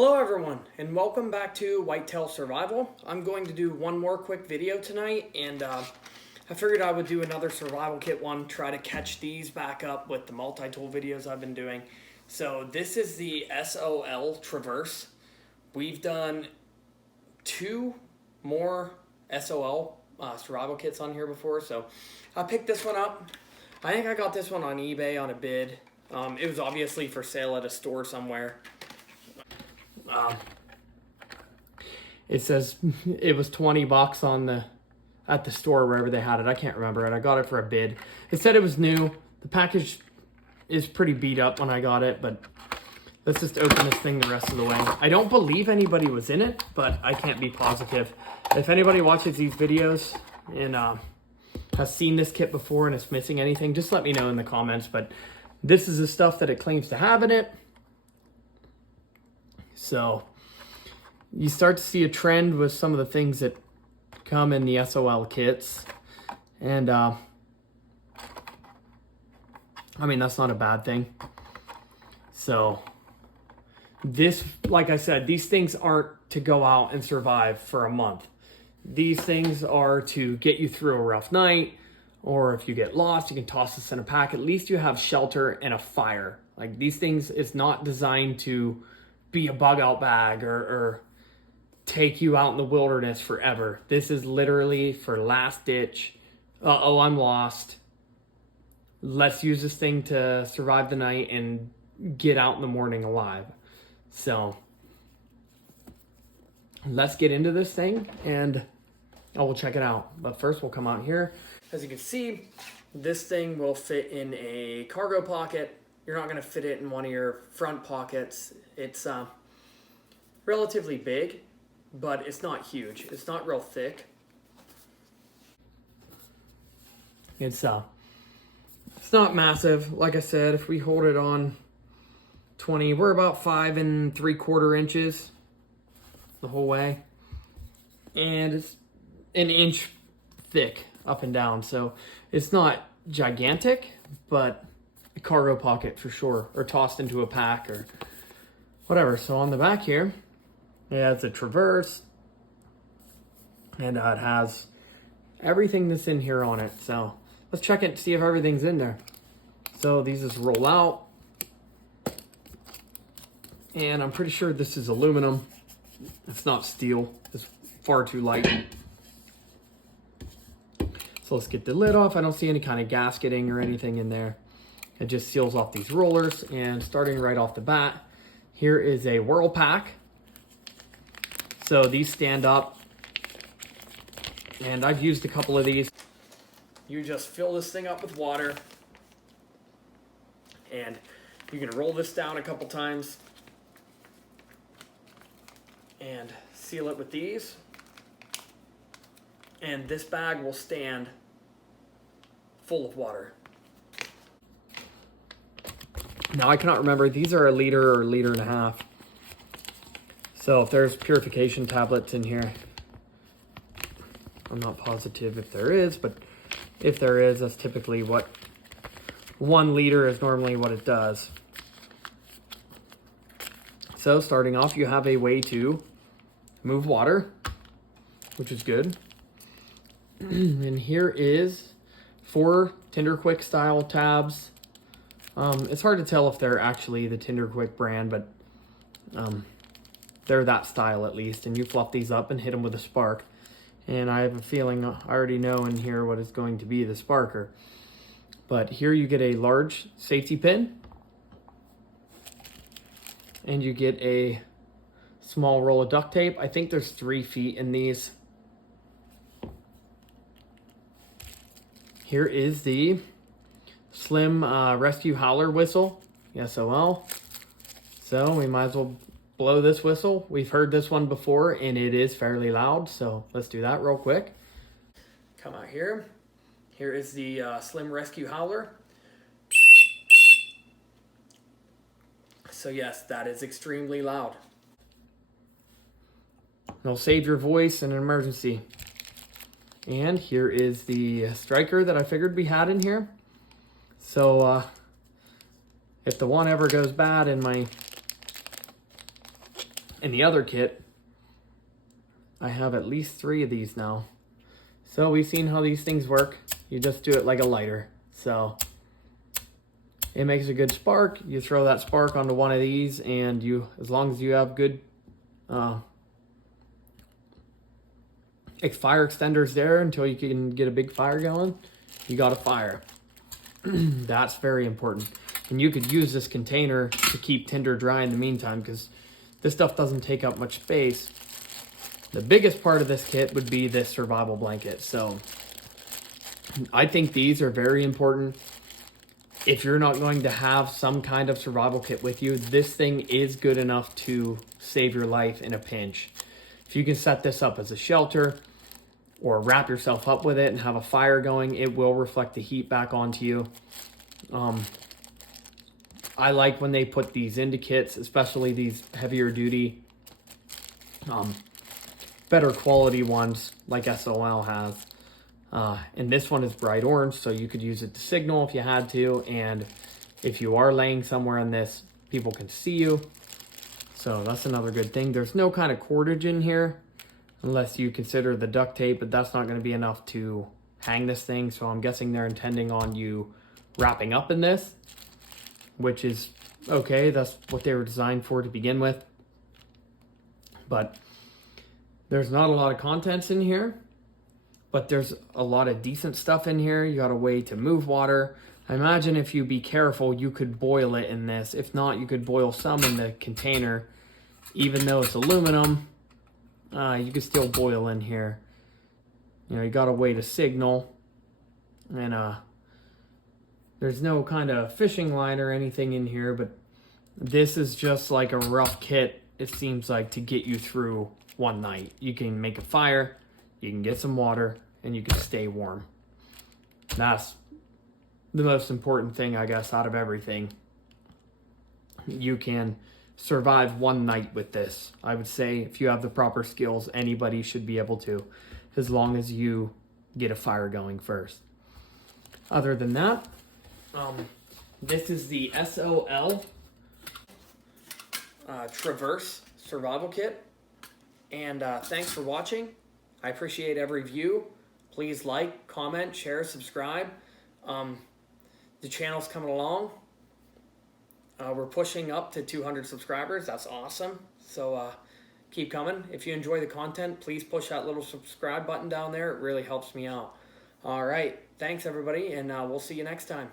Hello everyone, and welcome back to Whitetail Survival. I'm going to do one more quick video tonight, and I figured I would do another survival kit one, try to catch these back up with the multi-tool videos I've been doing. So this is the SOL Traverse. We've done two more SOL survival kits on here before, so I picked this one up. I think I got this one on eBay on a bid. It was obviously for sale at a store somewhere. It says it was $20 on at the store wherever they had it. I can't remember it. I got it for a bid. It said it was new. The package is pretty beat up when I got it, but let's just open this thing the rest of the way. I don't believe anybody was in it, but I can't be positive. If anybody watches these videos and has seen this kit before and is missing anything, just let me know in the comments. But this is the stuff that it claims to have in it. So you start to see a trend with some of the things that come in the SOL kits. And I mean, that's not a bad thing. So this, like I said, these things aren't to go out and survive for a month. These things are to get you through a rough night, or if you get lost, you can toss this in a pack. At least you have shelter and a fire. Like, these things is not designed to be a bug out bag or take you out in the wilderness forever. This is literally for last ditch. Oh, I'm lost. Let's use this thing to survive the night and get out in the morning alive. So let's get into this thing and we'll check it out. But first we'll come out here. As you can see, this thing will fit in a cargo pocket. You're not going to fit it in one of your front pockets. It's relatively big, but it's not huge. It's not real thick. It's not massive. Like I said, if we hold it on 20, we're about 5 3/4 inches the whole way. And it's an inch thick up and down. So it's not gigantic, but a cargo pocket for sure, or tossed into a pack or whatever. So on the back here, it has a Traverse, and it has everything that's in here on it. So let's check it to see if everything's in there. So these just roll out, and I'm pretty sure this is aluminum. It's not steel. It's far too light. So let's get the lid off. I don't see any kind of gasketing or anything in there. It just seals off these rollers. And starting right off the bat, here is a whirl pack. So these stand up, and I've used a couple of these. You just fill this thing up with water, and you can roll this down a couple times and seal it with these. And this bag will stand full of water. Now I cannot remember, these are 1 liter or 1.5 liters. So if there's purification tablets in here, I'm not positive if there is, but if there is, that's typically what 1 liter is normally what it does. So starting off, you have a way to move water, which is good. And here is 4 Tinderquick style tabs. It's hard to tell if they're actually the Tinderquick brand, but they're that style at least. And you fluff these up and hit them with a spark. And I have a feeling I already know in here what is going to be the sparker. But here you get a large safety pin. And you get a small roll of duct tape. I think there's 3 feet in these. Here is the Slim Rescue Howler whistle, the SOL. So we might as well blow this whistle. We've heard this one before, and it is fairly loud, so let's do that real quick. Come out here. Here is the Slim Rescue Howler. So yes, that is extremely loud. It'll save your voice in an emergency. And here is the striker that I figured we had in here. So if the one ever goes bad and my In the other kit, I have at least 3 of these now. So we've seen how these things work. You just do it like a lighter. So it makes a good spark. You throw that spark onto one of these, and as long as you have good fire extenders there until you can get a big fire going, you got a fire. That's very important. And you could use this container to keep tinder dry in the meantime, because this stuff doesn't take up much space. The biggest part of this kit would be this survival blanket. So I think these are very important. If you're not going to have some kind of survival kit with you, this thing is good enough to save your life in a pinch. If you can set this up as a shelter or wrap yourself up with it and have a fire going, it will reflect the heat back onto you. I like when they put these into kits, especially these heavier duty, better quality ones like SOL has. And this one is bright orange, so you could use it to signal if you had to. And if you are laying somewhere in this, people can see you. So that's another good thing. There's no kind of cordage in here, unless you consider the duct tape, but that's not going to be enough to hang this thing. So I'm guessing they're intending on you wrapping up in this, which is okay. That's what they were designed for to begin with. But there's not a lot of contents in here, but there's a lot of decent stuff in here. You got a way to move water. I imagine if you be careful, you could boil it in this. If not, you could boil some in the container. Even though it's aluminum, you could still boil in here. You know, you got a way to signal. And there's no kind of fishing line or anything in here, but this is just like a rough kit, it seems like, to get you through one night. You can make a fire, you can get some water, and you can stay warm. That's the most important thing, I guess, out of everything. You can survive one night with this. I would say if you have the proper skills, anybody should be able to, as long as you get a fire going first. Other than that, this is the SOL Traverse Survival Kit. And thanks for watching. I appreciate every view. Please like, comment, share, subscribe. The channel's coming along. We're pushing up to 200 subscribers. That's awesome. So keep coming. If you enjoy the content, please push that little subscribe button down there. It really helps me out. All right. Thanks, everybody, and we'll see you next time.